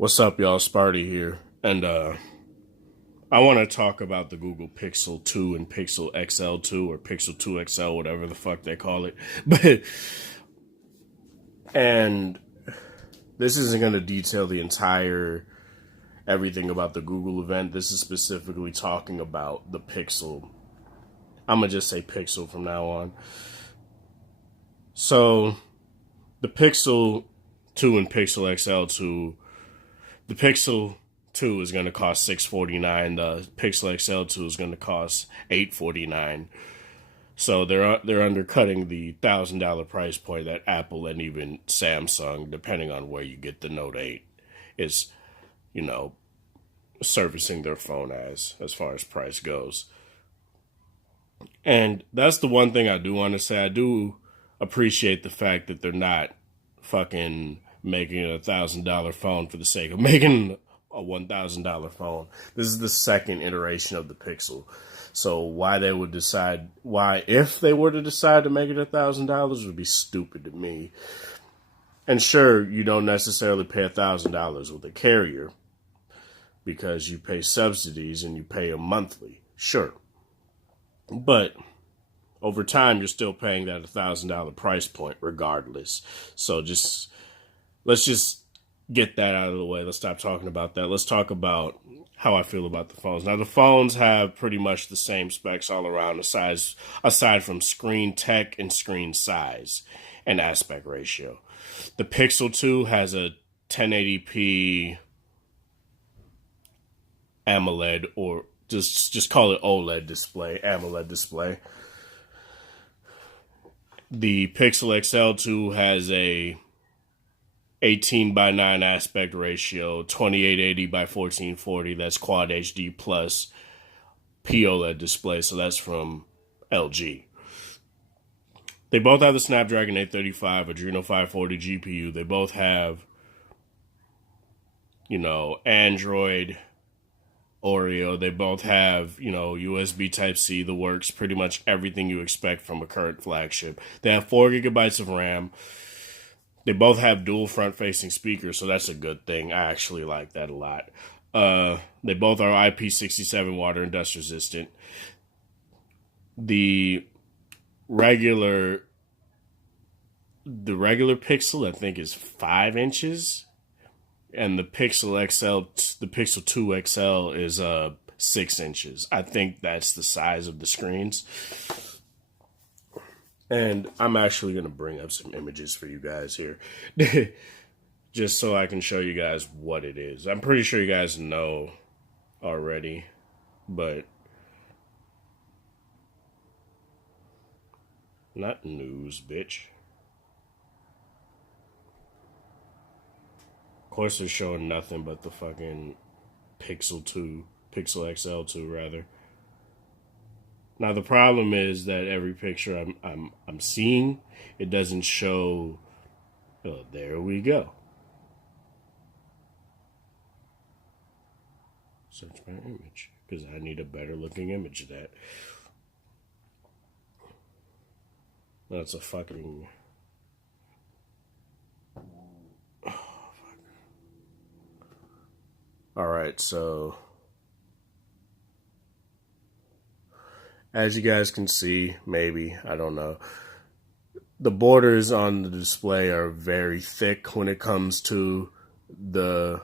What's up, y'all? Sparty here, and I want to talk about the Google Pixel 2 and Pixel XL2 or Pixel 2 XL, whatever the fuck they call it. But and this isn't going to detail the entire everything about the Google event. This is specifically talking about the Pixel. I'm gonna just say Pixel from now on. So the Pixel 2 and Pixel XL2. The Pixel 2 is going to cost $649. The Pixel XL2 is going to cost $849. So they're undercutting the $1,000 price point that Apple and even Samsung, depending on where you get the Note 8, is, servicing their phone as far as price goes. And that's the one thing I do want to say. I do appreciate the fact that they're not fucking making a $1,000 phone for the sake of making a $1,000 phone. This is the second iteration of the Pixel. So if they were to decide to make it $1,000 would be stupid to me. And sure, you don't necessarily pay $1,000 with a carrier because you pay subsidies and you pay them monthly. Sure. But over time, you're still paying that $1,000 price point regardless. So let's just get that out of the way. Let's stop talking about that. Let's talk about how I feel about the phones. Now, the phones have pretty much the same specs all around, aside from screen tech and screen size and aspect ratio. The Pixel 2 has a 1080p AMOLED, or just call it OLED display, AMOLED display. The Pixel XL2 has a 18:9 aspect ratio, 2880 by 1440. That's Quad HD plus POLED display. So that's from LG. They both have the Snapdragon 835 Adreno 540 GPU. They both have, Android Oreo. They both have, USB Type-C, the works, pretty much everything you expect from a current flagship. They have 4 gigabytes of RAM. They both have dual front-facing speakers, so that's a good thing. I actually like that a lot. They both are IP67 water and dust resistant. The regular Pixel, I think, is 5 inches. And the Pixel 2 XL is 6 inches. I think that's the size of the screens. And I'm actually going to bring up some images for you guys here. Just so I can show you guys what it is. I'm pretty sure you guys know already. But not news, bitch. Of course, they're showing nothing but the fucking Pixel XL2 rather. Now the problem is that every picture I'm seeing, it doesn't show. Oh, there we go. Search my image because I need a better looking image of that. That's a fucking. Alright, so as you guys can see, maybe, I don't know, the borders on the display are very thick when it comes to I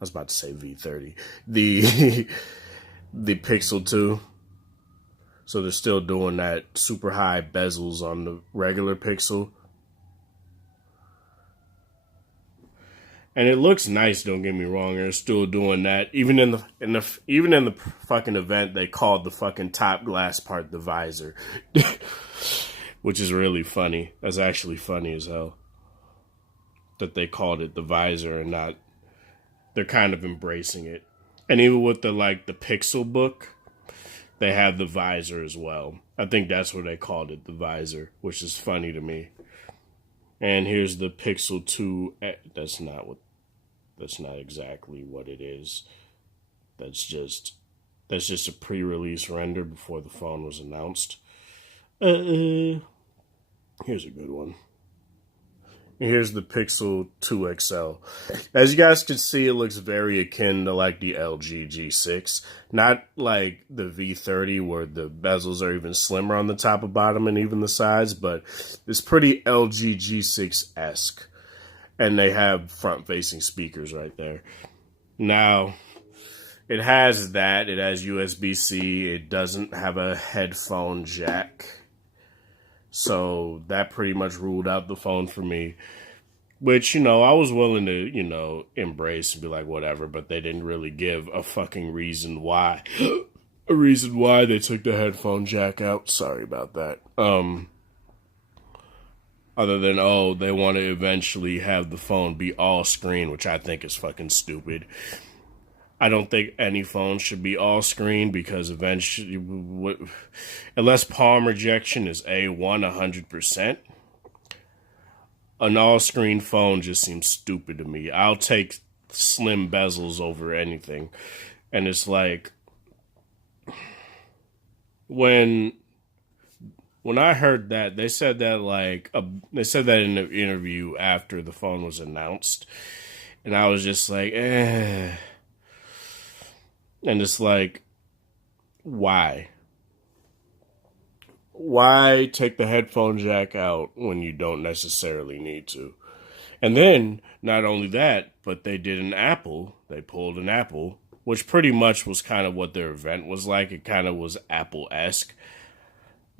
was about to say V30, the Pixel 2. So they're still doing that super high bezels on the regular Pixel. And it looks nice, don't get me wrong. They're still doing that. Even in the fucking event, they called the fucking top glass part the visor. Which is really funny. That's actually funny as hell. That they called it the visor and not, they're kind of embracing it. And even with the Pixel book, they have the visor as well. I think that's what they called it, the visor, which is funny to me. And here's the Pixel 2. That's not exactly what it is. That's just a pre-release render before the phone was announced. Here's a good one. Here's the Pixel 2 XL. As you guys can see, it looks very akin to like the LG G6. Not like the V30 where the bezels are even slimmer on the top and bottom and even the sides, but it's pretty LG G6-esque. And they have front-facing speakers right there. Now, it has that. It has USB-C. It doesn't have a headphone jack. So that pretty much ruled out the phone for me. Which, I was willing to, embrace and be like, whatever. But they didn't really give a fucking reason why. A reason why they took the headphone jack out. Sorry about that. Other than, they want to eventually have the phone be all screen, which I think is fucking stupid. I don't think any phone should be all screen because eventually, unless palm rejection is A1 100%, an all screen phone just seems stupid to me. I'll take slim bezels over anything. And it's like, when I heard that, they said that in the interview after the phone was announced. And I was just like, eh. And it's like, why? Why take the headphone jack out when you don't necessarily need to? And then, not only that, but they did an Apple. They pulled an Apple, which pretty much was kind of what their event was like. It kind of was Apple-esque.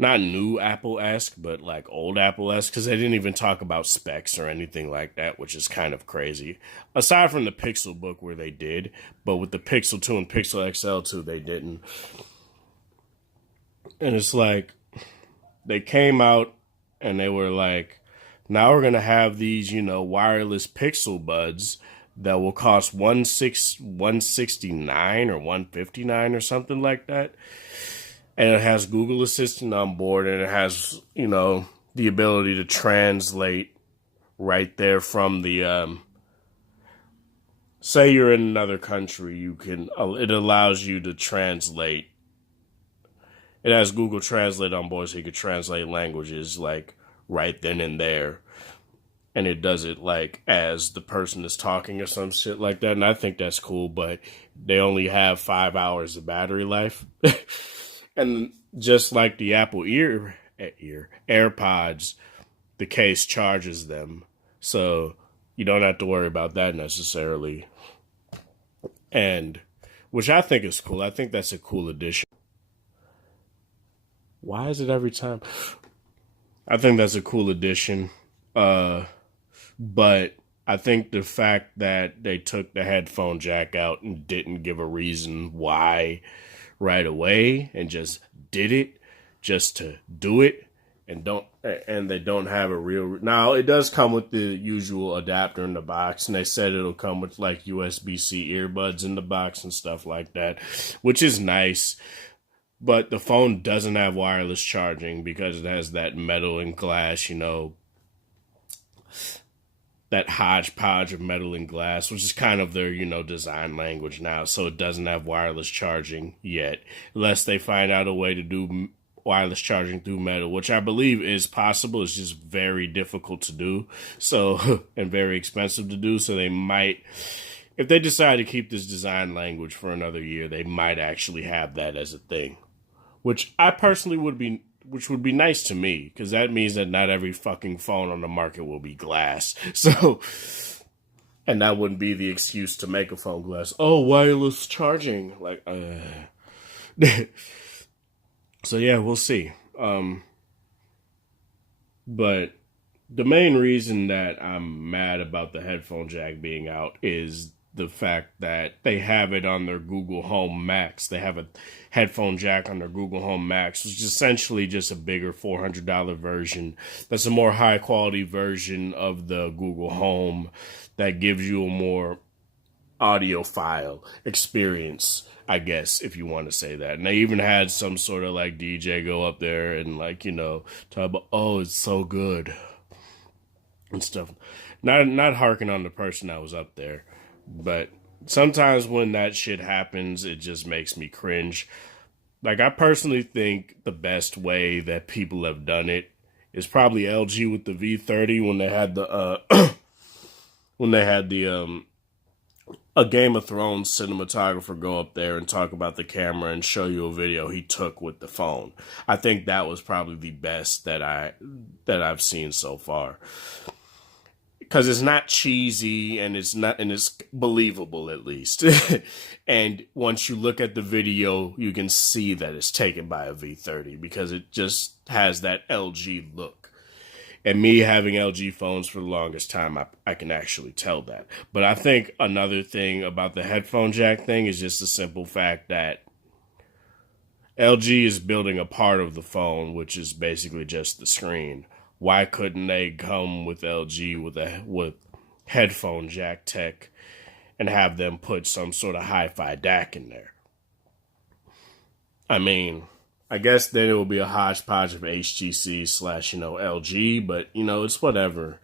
Not new Apple-esque, but like old Apple-esque, because they didn't even talk about specs or anything like that, which is kind of crazy. Aside from the Pixel book where they did, but with the Pixel 2 and Pixel XL 2, they didn't. And it's like, they came out and they were like, now we're going to have these, wireless Pixel buds that will cost $169 or $159 or something like that. And it has Google Assistant on board, and it has, the ability to translate right there from the, say you're in another country, it allows you to translate. It has Google Translate on board, so you can translate languages, like, right then and there. And it does it, like, as the person is talking or some shit like that. And I think that's cool, but they only have 5 hours of battery life. And just like the Apple AirPods, the case charges them. So you don't have to worry about that necessarily. And, which I think is cool. I think that's a cool addition. Why is it every time? I think that's a cool addition. But I think the fact that they took the headphone jack out and didn't give a reason why right away and just did it just to do it and they don't have a real. Now it does come with the usual adapter in the box, and they said it'll come with like USB-C earbuds in the box and stuff like that, which is nice. But the phone doesn't have wireless charging because it has that metal and glass, that hodgepodge of metal and glass, which is kind of their, design language now. So it doesn't have wireless charging yet, unless they find out a way to do wireless charging through metal, which I believe is possible. It's just very difficult to do, so and very expensive to do. So they might, if they decide to keep this design language for another year, they might actually have that as a thing, which I personally would be nice to me, because that means that not every fucking phone on the market will be glass. So, and that wouldn't be the excuse to make a phone glass. Oh, wireless charging. Like, so yeah, we'll see. But the main reason that I'm mad about the headphone jack being out is the fact that they have it on their Google Home Max. They have a headphone jack on their Google Home Max, which is essentially just a bigger $400 version. That's a more high quality version of the Google Home that gives you a more audiophile experience, I guess, if you want to say that. And they even had some sort of like DJ go up there and like, talk about, oh, it's so good and stuff. Not harking on the person that was up there. But sometimes when that shit happens, it just makes me cringe. Like, I personally think the best way that people have done it It's probably LG with the V30 when they had the when they had the a Game of Thrones cinematographer go up there and talk about the camera and show you a video he took with the phone. I think that was probably the best that I've seen so far, because it's not cheesy and it's believable at least. And once you look at the video, you can see that it's taken by a V30 because it just has that LG look. And me having LG phones for the longest time, I can actually tell that. But I think another thing about the headphone jack thing is just the simple fact that LG is building a part of the phone, which is basically just the screen. Why couldn't they come with LG with headphone jack tech and have them put some sort of hi-fi DAC in there? I mean, I guess then it will be a hodgepodge of HTC / LG, but it's whatever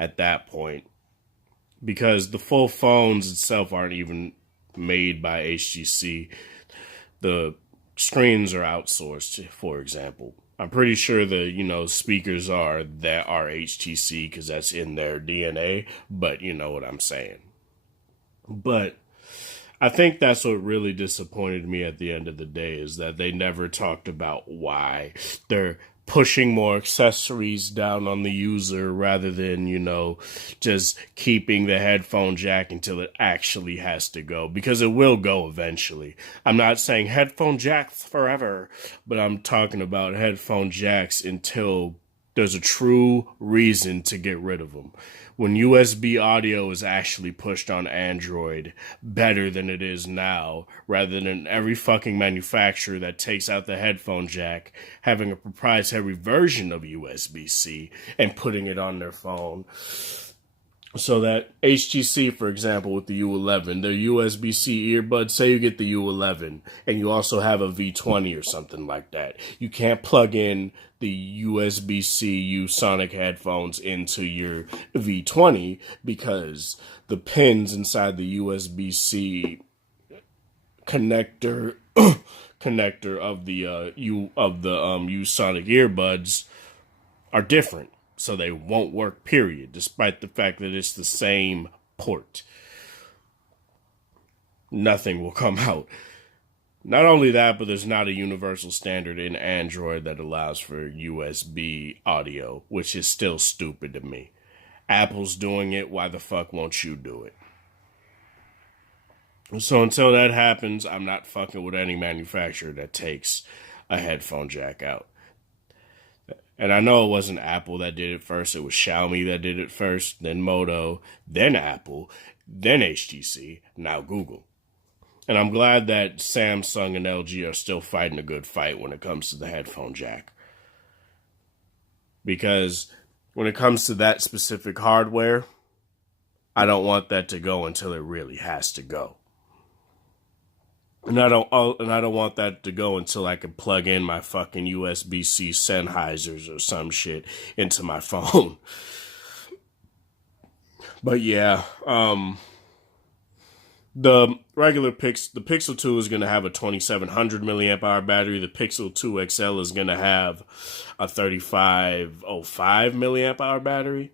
at that point, because the full phones itself aren't even made by HTC. The screens are outsourced, for example. I'm pretty sure the speakers are HTC because that's in their DNA, but you know what I'm saying. But I think that's what really disappointed me at the end of the day, is that they never talked about why they're pushing more accessories down on the user rather than, just keeping the headphone jack until it actually has to go, because it will go eventually. I'm not saying headphone jacks forever, but I'm talking about headphone jacks until there's a true reason to get rid of them. When USB audio is actually pushed on Android better than it is now, rather than every fucking manufacturer that takes out the headphone jack having a proprietary version of USB-C and putting it on their phone. So that HTC, for example, with the U11, their USB-C earbuds, say you get the U11 and you also have a V20 or something like that. You can't plug in the USB-C Sonic headphones into your V20 because the pins inside the USB-C connector of the Sonic earbuds are different. So they won't work, period, despite the fact that it's the same port. Nothing will come out. Not only that, but there's not a universal standard in Android that allows for USB audio, which is still stupid to me. Apple's doing it, why the fuck won't you do it? So until that happens, I'm not fucking with any manufacturer that takes a headphone jack out. And I know it wasn't Apple that did it first. It was Xiaomi that did it first, then Moto, then Apple, then HTC, now Google. And I'm glad that Samsung and LG are still fighting a good fight when it comes to the headphone jack. Because when it comes to that specific hardware, I don't want that to go until it really has to go. And I don't want that to go until I can plug in my fucking USB-C Sennheisers or some shit into my phone. But yeah, the Pixel 2 is going to have a 2700 milliamp hour battery. The Pixel 2 XL is going to have a 3505 milliamp hour battery.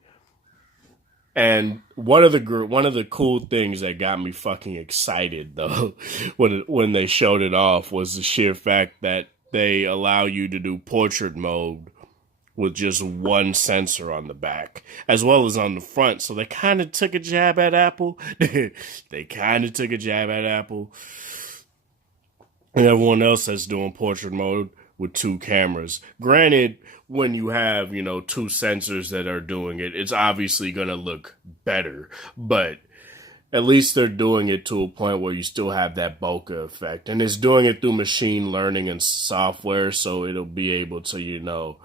And one of the cool things that got me fucking excited though, when they showed it off, was the sheer fact that they allow you to do portrait mode with just one sensor on the back, as well as on the front. So they kind of took a jab at Apple. And everyone else that's doing portrait mode with two cameras. Granted, when you have, two sensors that are doing it, it's obviously going to look better. But at least they're doing it to a point where you still have that bokeh effect. And it's doing it through machine learning and software, so it'll be able to,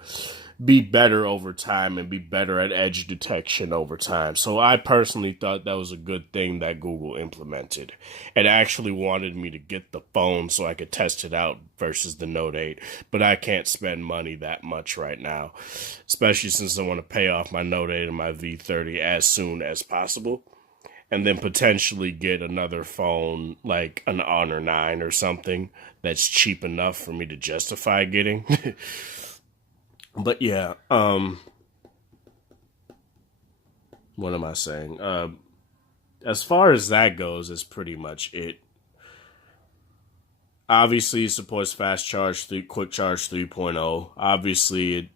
be better over time and be better at edge detection over time. So I personally thought that was a good thing that Google implemented. It actually wanted me to get the phone so I could test it out versus the Note 8, but I can't spend money that much right now, especially since I want to pay off my Note 8 and my V30 as soon as possible, and then potentially get another phone like an Honor 9 or something that's cheap enough for me to justify getting. But yeah, what am I saying? As far as that goes, is pretty much it. Obviously, it supports fast charge, quick charge 3.0. Obviously, it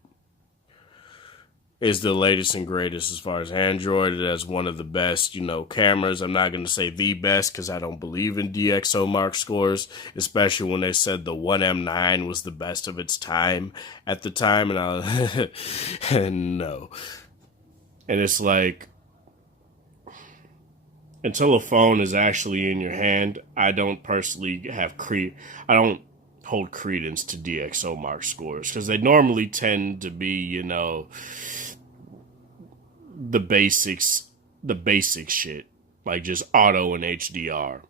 is the latest and greatest as far as Android. It has one of the best, cameras. I'm not going to say the best because I don't believe in DxOMark scores, especially when they said the 1M9 was the best of its time at the time. And no. And it's like, until a phone is actually in your hand, I don't personally I don't hold credence to DxOMark scores because they normally tend to be, the basics, the basic shit, like just auto and HDR.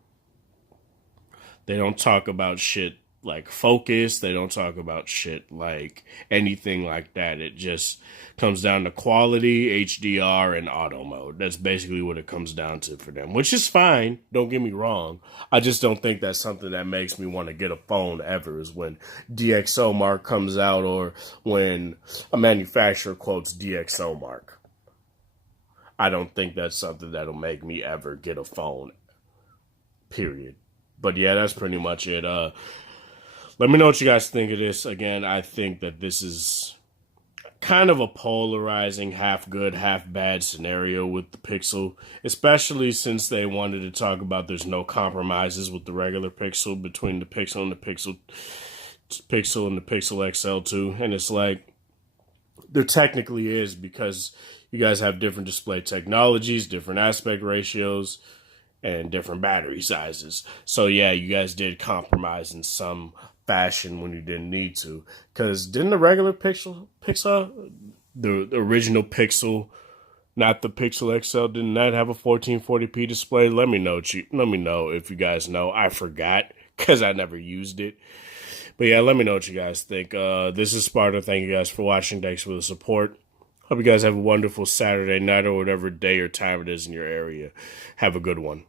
They don't talk about shit like focus. They don't talk about shit like anything like that. It just comes down to quality, HDR, and auto mode. That's basically what it comes down to for them, which is fine. Don't get me wrong. I just don't think that's something that makes me want to get a phone ever, is when DxOMark comes out or when a manufacturer quotes DxOMark. I don't think that's something that'll make me ever get a phone, period. But yeah, that's pretty much it. Let me know what you guys think of this. Again, I think that this is kind of a polarizing, half good, half bad scenario with the Pixel, especially since they wanted to talk about there's no compromises with the regular Pixel between the Pixel and the Pixel and the Pixel XL 2. And it's like, there technically is, because you guys have different display technologies, different aspect ratios, and different battery sizes. So yeah, you guys did compromise in some fashion when you didn't need to. Because didn't the regular Pixel, the original Pixel, not the Pixel XL, didn't that have a 1440p display? Let me know if you guys know. I forgot because I never used it. But yeah, let me know what you guys think. This is Sparta. Thank you guys for watching. Thanks for the support. Hope you guys have a wonderful Saturday night or whatever day or time it is in your area. Have a good one.